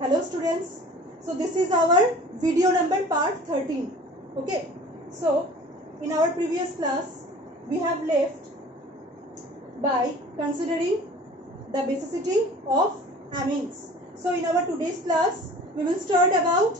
Hello students. So this is our video number part 13. Okay. So in our previous class we have left by considering the basicity of amines. So in our today's class we will start about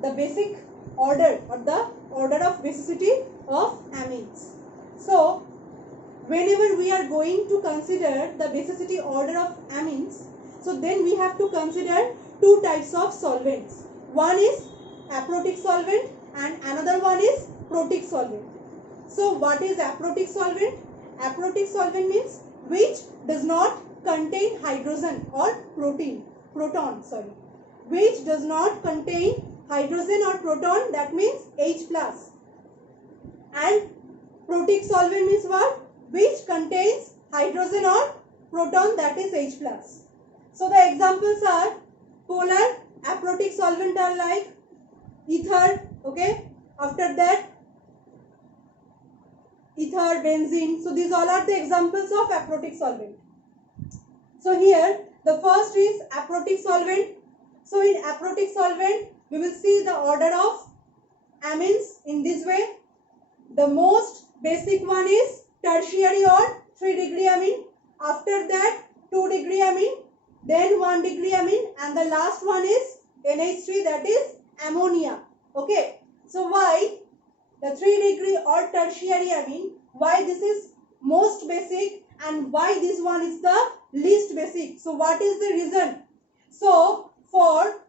the basic order or the order of basicity of amines. So whenever we are going to consider the basicity order of amines, so then we have to consider two types of solvents. One is aprotic solvent and another one is protic solvent. So what is aprotic solvent? Aprotic solvent means which does not contain hydrogen or proton, which does not contain hydrogen or proton, that means H plus. And protic solvent means what? Which contains hydrogen or proton, that is H plus. So the examples are polar aprotic solvent are like ether, okay. After that ether, benzene. So these all are the examples of aprotic solvent. So here the first is aprotic solvent. So in aprotic solvent we will see the order of amines in this way. The most basic one is tertiary or 3 degree amine. After that 2 degree amine, then 1 degree amine, and the last one is NH3, that is ammonia. Okay. So why the 3 degree or tertiary amine? Why this is most basic and why this one is the least basic? So what is the reason? So for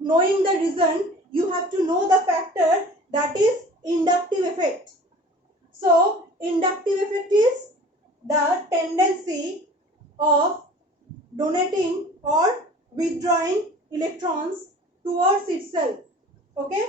knowing the reason, you have to know the factor, that is inductive effect. So inductive effect is the tendency of donating or withdrawing electrons towards itself. Okay.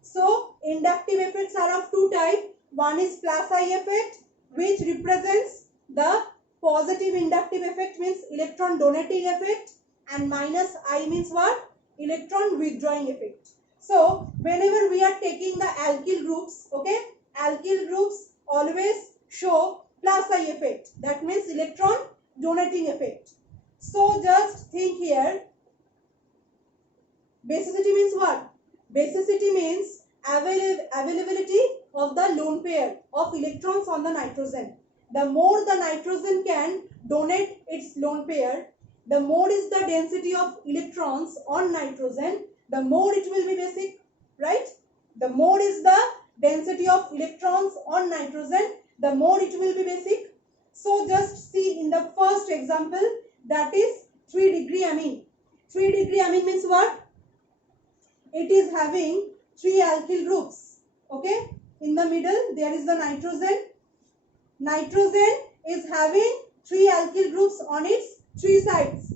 So inductive effects are of two types. One is plus I effect, which represents the positive inductive effect, means electron donating effect, and minus I means what? Electron withdrawing effect. So whenever we are taking the alkyl groups, okay, alkyl groups always show plus I effect, that means electron donating effect. So just think here, basicity means what? Basicity means availability of the lone pair of electrons on the nitrogen. The more the nitrogen can donate its lone pair, the more is the density of electrons on nitrogen, the more it will be basic, right? The more is the density of electrons on nitrogen, the more it will be basic. So just see in the first example, that is 3 degree amine. 3 degree amine means what? It is having 3 alkyl groups, okay. In the middle there is the nitrogen. Nitrogen is having 3 alkyl groups on its 3 sides.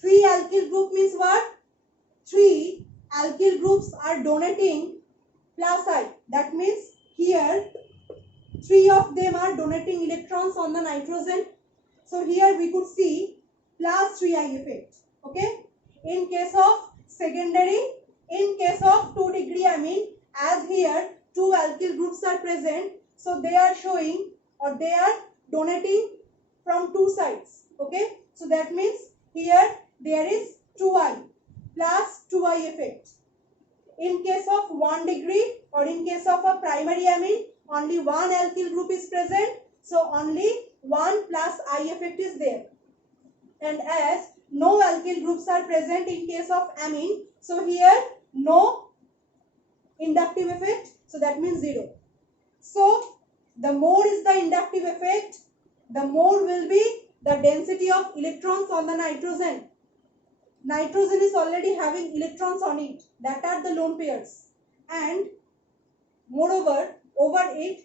3 alkyl group means what? 3 alkyl groups are donating plus I. That means here 3 of them are donating electrons on the nitrogen. So here we could see plus 3I effect. Okay. In case of secondary, in case of 2 degree amine, as here 2 alkyl groups are present, so they are showing or they are donating from 2 sides. Okay. So that means here there is 2I plus 2I effect. In case of 1 degree or in case of a primary amine, only 1 alkyl group is present, so only 1 plus I effect is there. And as no alkyl groups are present in case of amine, so here no inductive effect, so that means 0. So the more is the inductive effect, the more will be the density of electrons on the nitrogen. Nitrogen is already having electrons on it, that are the lone pairs, and moreover over it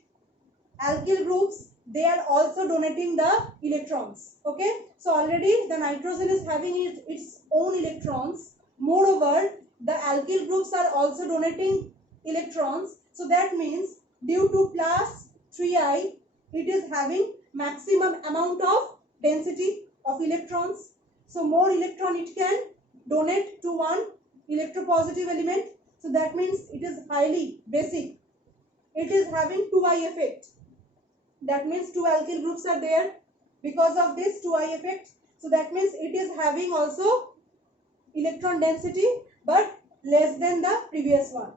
alkyl groups, they are also donating the electrons. Okay. So already the nitrogen is having its own electrons. Moreover, the alkyl groups are also donating electrons. So that means due to plus 3I, it is having maximum amount of density of electrons. So more electron it can donate to one electropositive element. So that means it is highly basic. It is having 2I effect. That means 2 alkyl groups are there because of this 2I effect. So that means it is having also electron density but less than the previous one.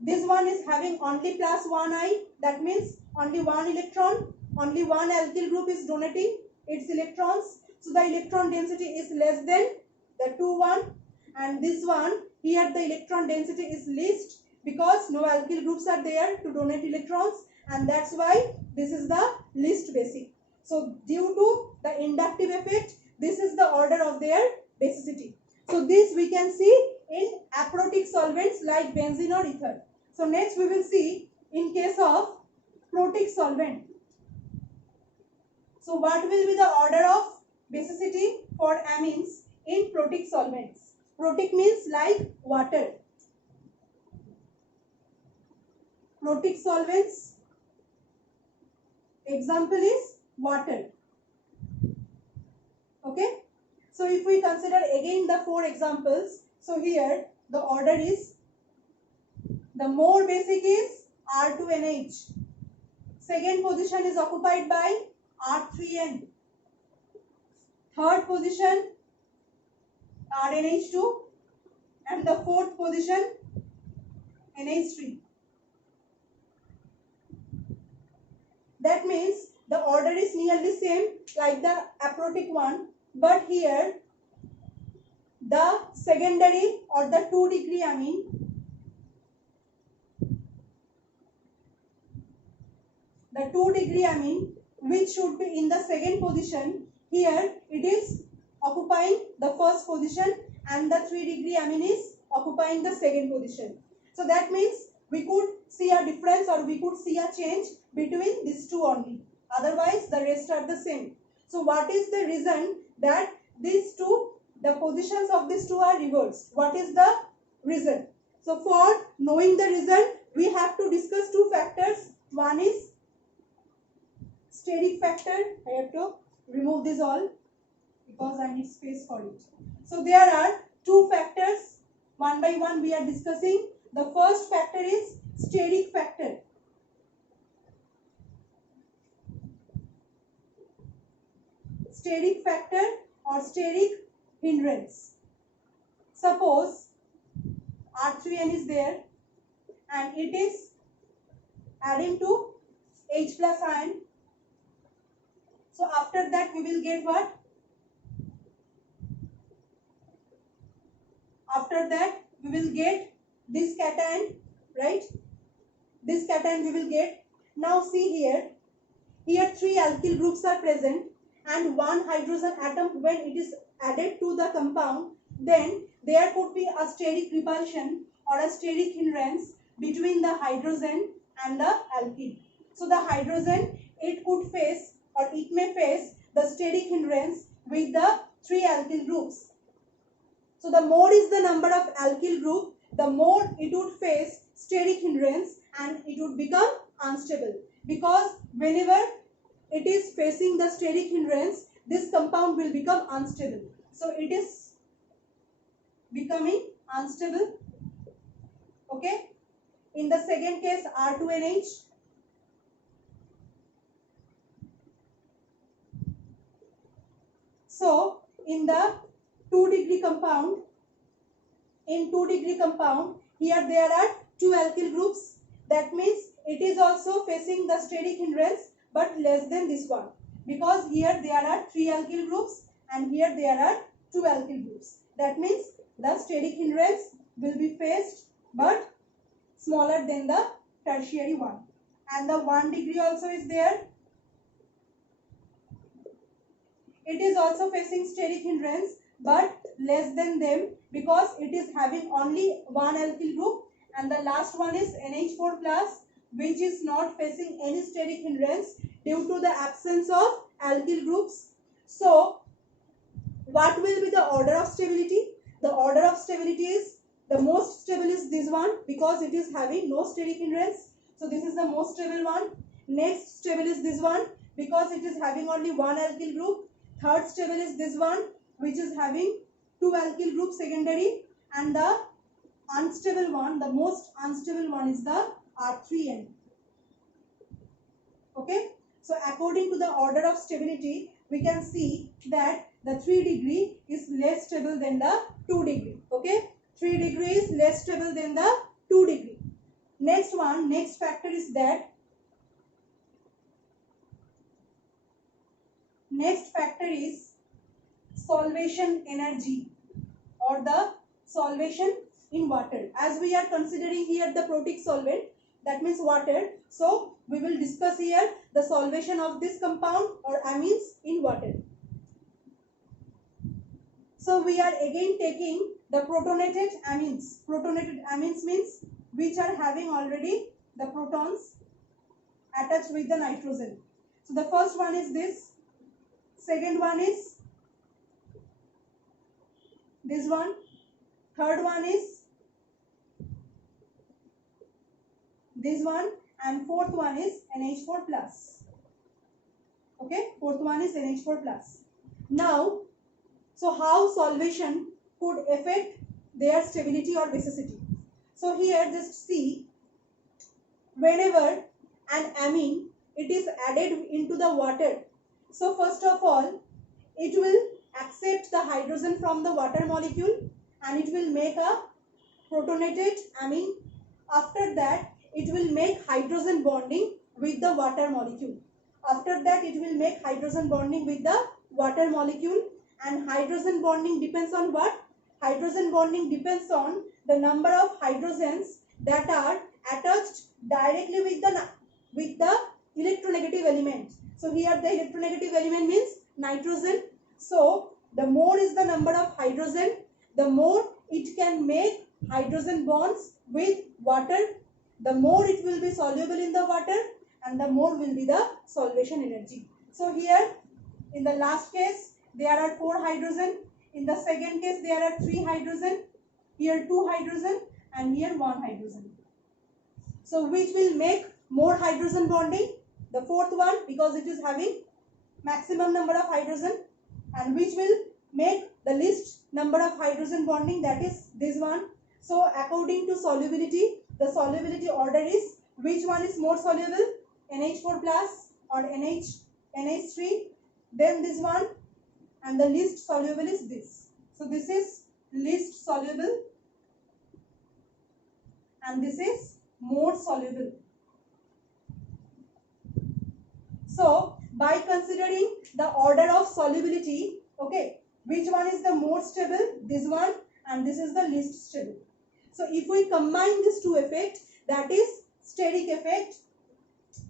This one is having only plus 1 I, that means only one electron, only one alkyl group is donating its electrons. So the electron density is less than the 2 1, and this one here the electron density is least because no alkyl groups are there to donate electrons, and that's why this is the least basic. So due to the inductive effect, this is the order of their basicity. So this we can see in aprotic solvents like benzene or ether. So next we will see in case of protic solvent. So what will be the order of basicity for amines in protic solvents? Protic means like water. Protic solvents, example is water. Okay. So if we consider again the 4 examples, so here the order is, the more basic is R2NH. Second position is occupied by R3N. Third position RNH2, and the fourth position NH3. That means the order is nearly same like the aprotic one, but here the secondary or the 2 degree amine, the 2 degree amine which should be in the second position, here it is occupying the first position, and the 3 degree amine is occupying the second position. So that means we could see a difference, or we could see a change between these two only. Otherwise the rest are the same. So what is the reason that these two, the positions of these two are reversed? What is the reason? So for knowing the reason, we have to discuss two factors. One is steric factor. I have to remove this all because I need space for it. So there are two factors. One by one we are discussing. The first factor is steric factor. Steric factor or steric hindrance. Suppose R3N is there and it is adding to H plus ion. So after that we will get what? After that we will get this cation, right? This cation we will get. Now see here. Here 3 alkyl groups are present and 1 hydrogen atom. When it is added to the compound, then there could be a steric repulsion or a steric hindrance between the hydrogen and the alkyl. So the hydrogen, it could face or it may face the steric hindrance with the 3 alkyl groups. So the more is the number of alkyl group, the more it would face steric hindrance and it would become unstable, because whenever it is facing the steric hindrance, this compound will become unstable. So it is becoming unstable. Okay. In the second case, R2NH. So in the 2 degree compound, here there are 2 alkyl groups. That means it is also facing the steric hindrance but less than this one, because here there are 3 alkyl groups and here there are 2 alkyl groups. That means the steric hindrance will be faced but smaller than the tertiary one. And the 1 degree also is there. It is also facing steric hindrance but less than them, because it is having only 1 alkyl group, and the last one is NH4 plus, which is not facing any steric hindrance due to the absence of alkyl groups. So what will be the order of stability? The order of stability is, the most stable is this one because it is having no steric hindrance. So this is the most stable one. Next stable is this one because it is having only 1 alkyl group. Third stable is this one which is having 2 alkyl group secondary, and the unstable one, the most unstable one is the R3N. Okay. So according to the order of stability, we can see that the 3 degree is less stable than the 2 degree. Okay, 3 degree is less stable than the 2 degree. Next factor is that solvation energy or the solvation in water. As we are considering here the protic solvent, that means water, so we will discuss here the solvation of this compound or amines in water. So we are again taking the protonated amines. Protonated amines means which are having already the protons attached with the nitrogen. So the first one is this, second one is this one, third one is this one, and fourth one is NH4 plus. Okay, fourth one is NH4 plus. Now, so how solvation could affect their stability or basicity? So here just see, whenever an amine it is added into the water, so first of all it will accept the hydrogen from the water molecule and it will make a protonated amine. After that it will make hydrogen bonding with the water molecule. After that it will make hydrogen bonding with the water molecule, and hydrogen bonding depends on what? Hydrogen bonding depends on the number of hydrogens that are attached directly with the electronegative element. So here the electronegative element means nitrogen. So the more is the number of hydrogen, the more it can make hydrogen bonds with water, the more it will be soluble in the water, and the more will be the solvation energy. So here in the last case there are 4 hydrogen, in the second case there are 3 hydrogen, here 2 hydrogen, and here 1 hydrogen. So which will make more hydrogen bonding? The fourth one, because it is having maximum number of hydrogen. And which will make the least number of hydrogen bonding? That is this one. So according to solubility, the solubility order is which one is more soluble, NH4 plus or NH3, then this one, and the least soluble is this. So this is least soluble and this is more soluble. So by considering the order of solubility, okay, which one is the more stable? This one, and this is the least stable. So if we combine these two effects, that is steric effect,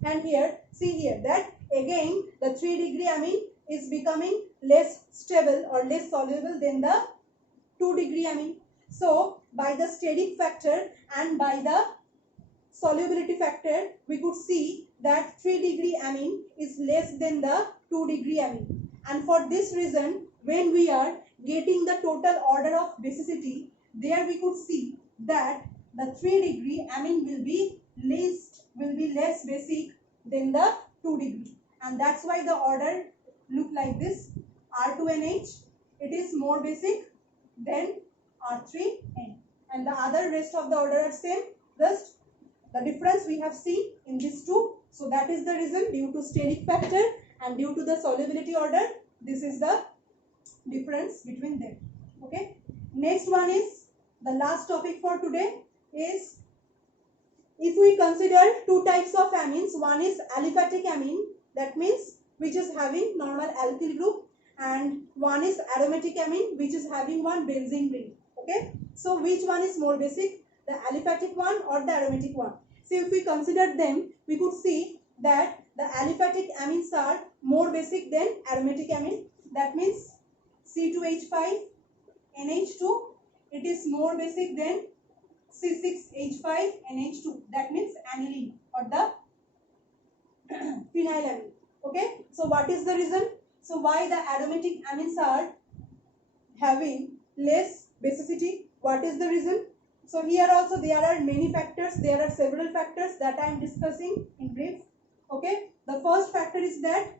and here see here that again the 3 degree amine is becoming less stable or less soluble than the 2 degree amine. So by the steric factor and by the solubility factor, we could see that 3 degree amine is less than the 2 degree amine. And for this reason, when we are getting the total order of basicity, there we could see that the 3 degree amine will be less basic than the 2 degree. And that's why the order look like this. R2NH, it is more basic than R3N. And the other rest of the order are same. Just the difference we have seen in these two. So that is the reason, due to steric factor and due to the solubility order, this is the difference between them. Okay. Next one is the last topic for today is, if we consider two types of amines, one is aliphatic amine, that means which is having normal alkyl group, and one is aromatic amine which is having one benzene ring. Okay. So which one is more basic, the aliphatic one or the aromatic one? So if we consider them, we could see that the aliphatic amines are more basic than aromatic amine. That means C2H5 NH2, it is more basic than C6H5 NH2. That means aniline or the phenylamine. Okay. So what is the reason? So why the aromatic amines are having less basicity? What is the reason? So here also there are many factors, there are several factors that I am discussing in brief. Okay. The first factor is that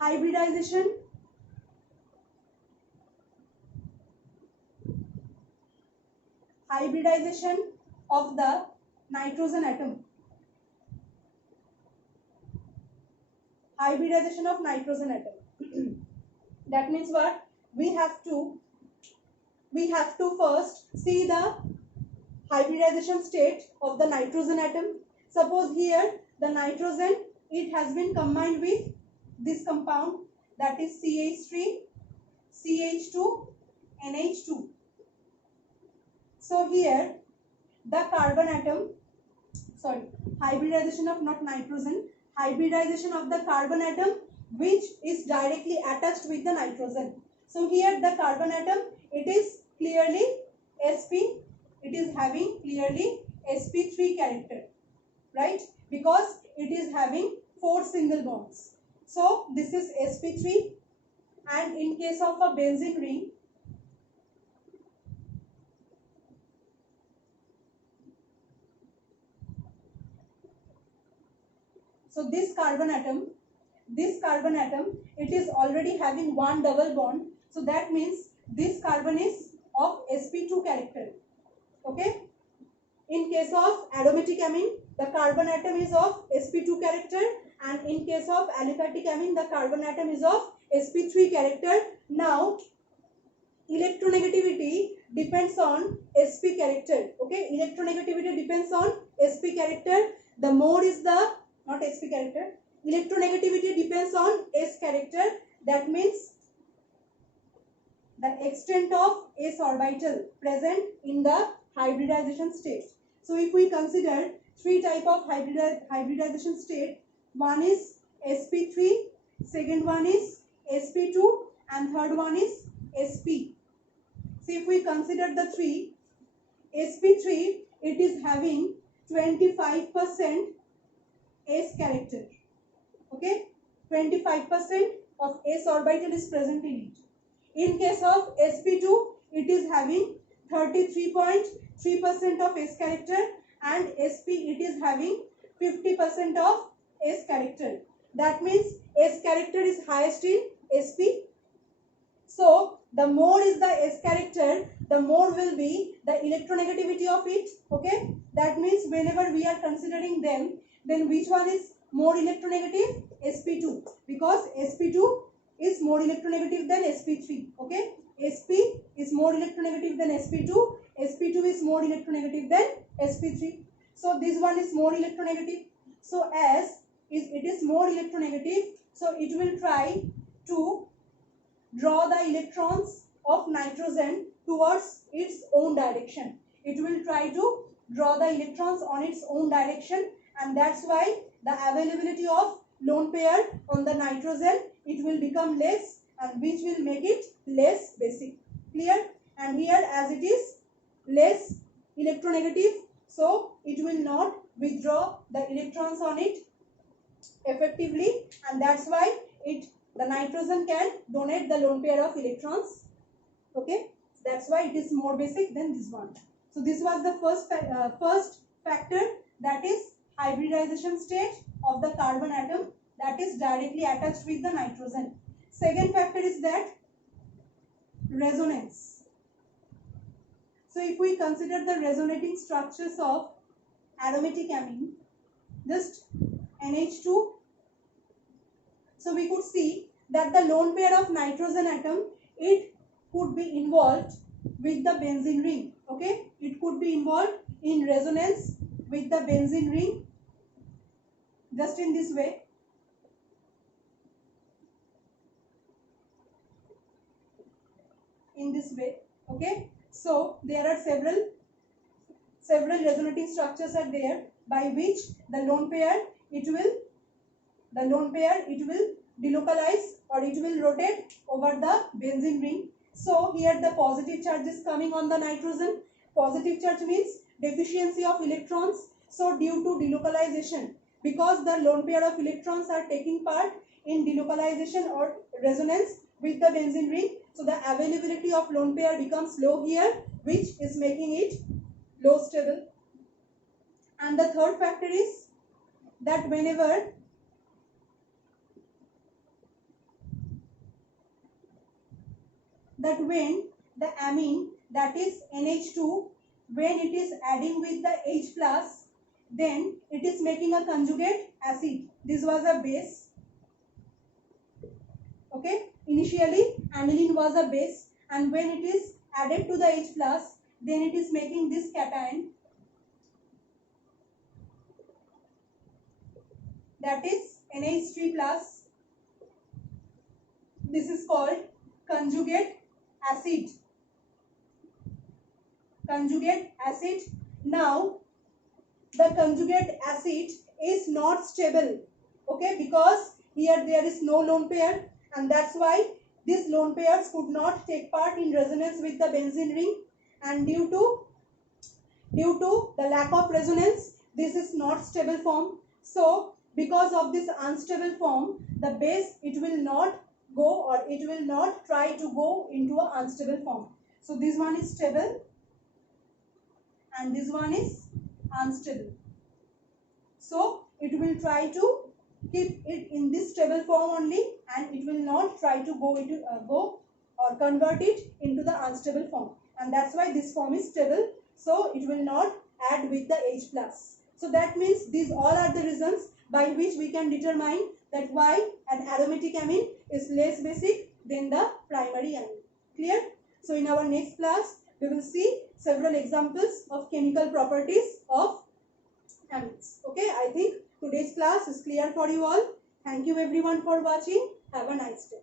hybridization of the nitrogen atom. Hybridization of nitrogen atom. That means what? We have to first see the hybridization state of the nitrogen atom. Suppose here the nitrogen, it has been combined with this compound, that is CH3 CH2 NH2. So here the carbon atom, sorry, hybridization of, not nitrogen, hybridization of the carbon atom which is directly attached with the nitrogen. So here the carbon atom, it is clearly sp, it is having clearly sp3 character, right? Because it is having 4 single bonds. So this is sp3, and in case of a benzene ring, so this carbon atom, it is already having 1 double bond. So that means this carbon is of sp2 character. Okay. In case of aromatic amine, the carbon atom is of sp2 character, and in case of aliphatic amine, the carbon atom is of sp3 character. Now electronegativity depends on sp character. Okay, electronegativity depends on sp character. The more is the, not sp character, electronegativity depends on s character. That means the extent of s orbital present in the hybridization state. So if we consider 3 type of hybridization state, one is sp3, second one is sp2, and third one is sp. So if we consider the 3, sp3, it is having 25% s character. Okay, 25% of s orbital is present in it. In case of sp2, it is having 33.3% of s character, and sp, it is having 50% of s character. That means s character is highest in sp. So the more is the s character, the more will be the electronegativity of it. Okay, that means whenever we are considering them, then which one is more electronegative? sp2, because sp2 is more electronegative than sp3. Okay, sp is more electronegative than sp2, sp2 is more electronegative than sp3. So this one is more electronegative. So as it is more electronegative, so it will try to draw the electrons of nitrogen towards its own direction. It will try to draw the electrons on its own direction, and that's why the availability of lone pair on the nitrogen, it will become less, and which will make it less basic. Clear? And here, as it is less electronegative, so it will not withdraw the electrons on it effectively, and that's why the nitrogen can donate the lone pair of electrons. Okay, that's why it is more basic than this one. So this was the first factor, that is hybridization state of the carbon atom that is directly attached with the nitrogen. Second factor is that resonance. So if we consider the resonating structures of aromatic amine, just NH2, so we could see that the lone pair of nitrogen atom, it could be involved with the benzene ring. Okay, it could be involved in resonance with the benzene ring, just in this way. In this way. Okay, so there are several resonating structures are there by which the lone pair, it will delocalize, or it will rotate over the benzene ring. So here the positive charge is coming on the nitrogen. Positive charge means deficiency of electrons. So due to delocalization, because the lone pair of electrons are taking part in delocalization or resonance with the benzene ring, so the availability of lone pair becomes low here, which is making it low stable. And the third factor is that when the amine, that is NH2, when it is adding with the H plus, then it is making a conjugate acid. This was a base. Okay, initially aniline was a base, and when it is added to the H plus, then it is making this cation, that is NH3 plus. This is called conjugate acid. Conjugate acid. Now the conjugate acid is not stable, okay, because here there is no lone pair, and that's why these lone pairs could not take part in resonance with the benzene ring, and due to the lack of resonance, this is not stable form. So because of this unstable form, the base, it will not go, or it will not try to go into an unstable form. So this one is stable and this one is unstable. So it will try to keep it in this stable form only, and it will not try to go into go or convert it into the unstable form, and that's why this form is stable. So it will not add with the H plus. So that means these all are the reasons by which we can determine that why an aromatic amine is less basic than the primary amine. Clear? So in our next class we will see several examples of chemical properties of amines. Okay, I think today's class is clear for you all. Thank you everyone for watching. Have a nice day.